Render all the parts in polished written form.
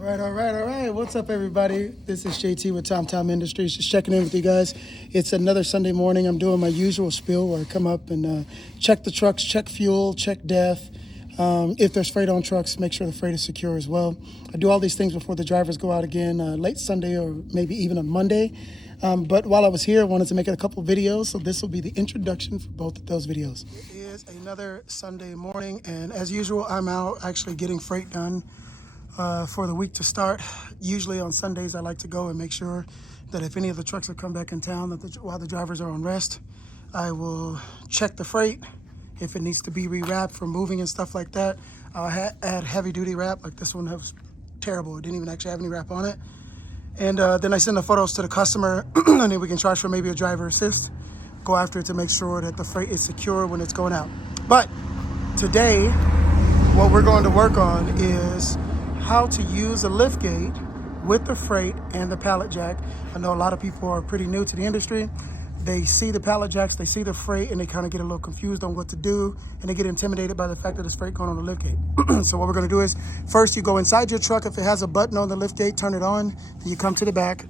All right. What's up, everybody? This is JT with TomTom Industries. Just checking in with you guys. It's another Sunday morning. I'm doing my usual spiel where I come up and check the trucks, check fuel, check depth. If there's freight on trucks, make sure the freight is secure as well. I do all these things before the drivers go out again late Sunday or maybe even on Monday. But while I was here, I wanted to make a couple videos, so this will be the introduction for both of those videos. It is another Sunday morning, and as usual, I'm out actually getting freight done for the week to start. Usually on Sundays, I like to go and make sure that if any of the trucks have come back in town, while the drivers are on rest, I will check the freight. If it needs to be rewrapped for moving and stuff like that, I'll add heavy duty wrap. Like this one was terrible. It didn't even actually have any wrap on it. And then I send the photos to the customer and then we can charge for maybe a driver assist. Go after it to make sure that the freight is secure when it's going out. But today, what we're going to work on is how to use a lift gate with the freight and the pallet jack. I know a lot of people are pretty new to the industry. They see the pallet jacks, they see the freight, and they kind of get a little confused on what to do, and they get intimidated by the fact that there's freight going on the lift gate. So what we're gonna do is, first you go inside your truck. If it has a button on the lift gate, turn it on. Then you come to the back,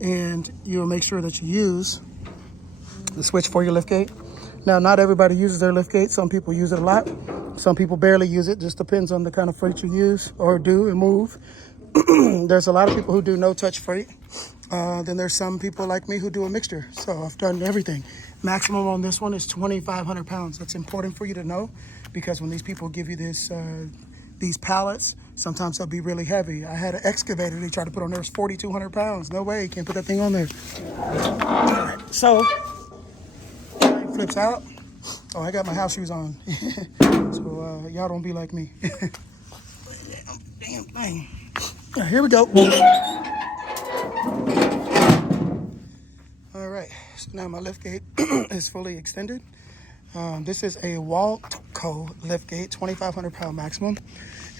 and you'll make sure that you use the switch for your lift gate. Now, not everybody uses their lift gate. Some people use it a lot. Some people barely use it. Just depends on the kind of freight you use or do and move. There's a lot of people who do no-touch freight. Then there's some people like me who do a mixture. So I've done everything. Maximum on this one is 2,500 pounds. That's important for you to know because when these people give you these pallets, sometimes they'll be really heavy. I had an excavator they tried to put on there. It's 4,200 pounds. No way, you can't put that thing on there. All right, so flips out. Oh, I got my house shoes on. So y'all don't be like me. Damn thing. Right, here we go. All right, so now my lift gate is fully extended. This is a Waltco lift gate, 2,500 pound maximum.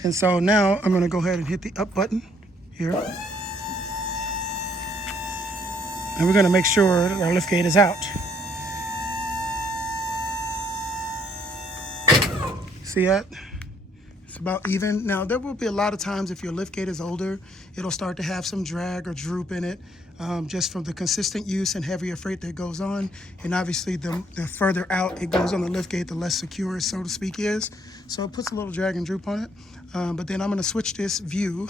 And so now I'm gonna go ahead and hit the up button here. And we're gonna make sure that our lift gate is out. See that? It's about even. Now, there will be a lot of times if your lift gate is older, it'll start to have some drag or droop in it, just from the consistent use and heavier freight that goes on. And obviously, the further out it goes on the lift gate, the less secure, so to speak, is. So it puts a little drag and droop on it. But then I'm going to switch this view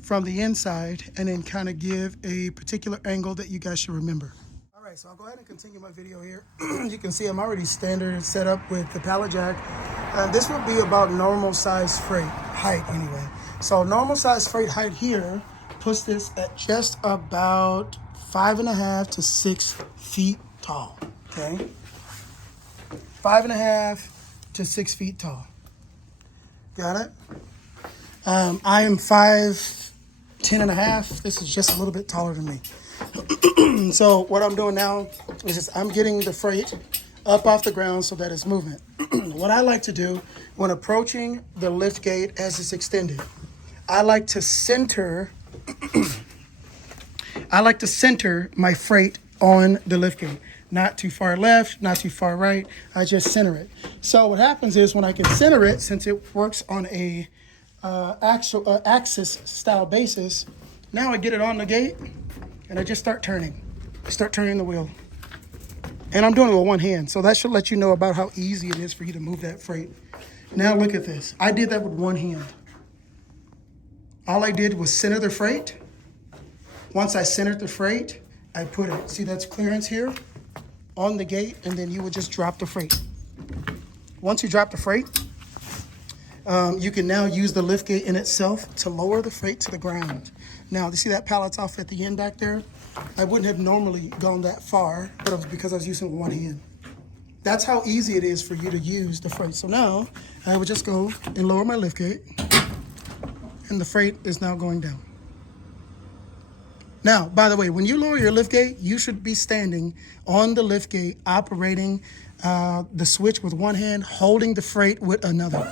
from the inside and then kind of give a particular angle that you guys should remember. All right, so I'll go ahead and continue my video here. You can see I'm already standard set up with the pallet jack. This would be about normal size freight height anyway. So normal size freight height here puts this at just about 5.5 to 6 feet tall, okay? 5.5 to 6 feet tall. Got it? I am 5'10.5". This is just a little bit taller than me. So what I'm doing now is just I'm getting the freight up off the ground so that it's moving. What I like to do when approaching the lift gate as it's extended, I like to center my freight on the lift gate. Not too far left, not too far right. I just center it. So what happens is when I can center it, since it works on a axis style basis, now I get it on the gate and I just start turning. I start turning the wheel. And I'm doing it with one hand, so that should let you know about how easy it is for you to move that freight. Now look at this. I did that with one hand. All I did was center the freight. Once I centered the freight, I put it, see that's clearance here, on the gate, and then you would just drop the freight. Once you drop the freight, you can now use the lift gate in itself to lower the freight to the ground. Now, you see that pallet's off at the end back there? I wouldn't have normally gone that far, but it was because I was using one hand. That's how easy it is for you to use the freight. So now, I would just go and lower my lift gate, and the freight is now going down. Now, by the way, when you lower your lift gate, you should be standing on the lift gate, operating the switch with one hand, holding the freight with another.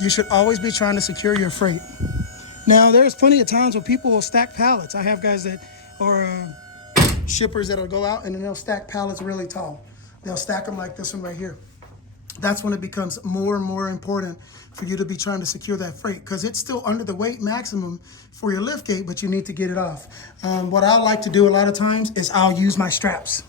You should always be trying to secure your freight. Now, there's plenty of times where people will stack pallets. I have guys that are shippers that'll go out and then they'll stack pallets really tall. They'll stack them like this one right here. that's when it becomes more and more important for you to be trying to secure that freight, because it's still under the weight maximum for your lift gate, but you need to get it off. What I like to do a lot of times is I'll use my straps.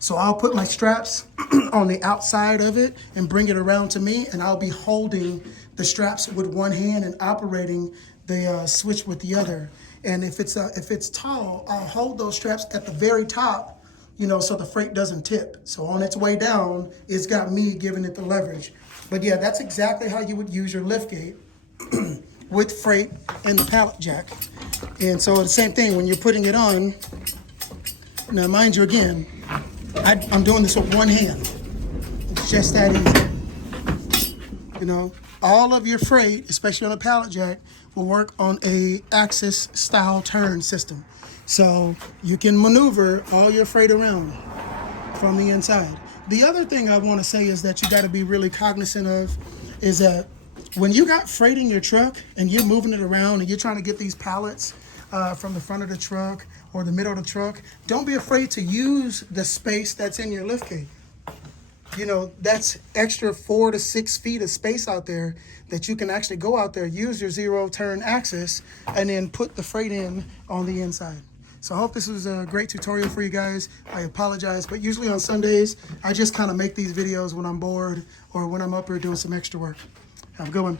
So I'll put my straps on the outside of it and bring it around to me, and I'll be holding the straps with one hand and operating the switch with the other. And if it's tall, I'll hold those straps at the very top, so the freight doesn't tip. So on its way down, it's got me giving it the leverage. But yeah, that's exactly how you would use your lift gate with freight and the pallet jack. And so the same thing when you're putting it on. Now, mind you, again, I'm doing this with one hand. It's just that easy. All of your freight, especially on a pallet jack, will work on a axis style turn system. So you can maneuver all your freight around from the inside. The other thing I want to say is that you got to be really cognizant of is that when you got freight in your truck and you're moving it around and you're trying to get these pallets from the front of the truck or the middle of the truck, don't be afraid to use the space that's in your lift gate. That's extra 4 to 6 feet of space out there that you can actually go out there, use your zero turn axis, and then put the freight in on the inside. So I hope this was a great tutorial for you guys. I apologize, but usually on Sundays, I just kind of make these videos when I'm bored or when I'm up here doing some extra work. Have a good one.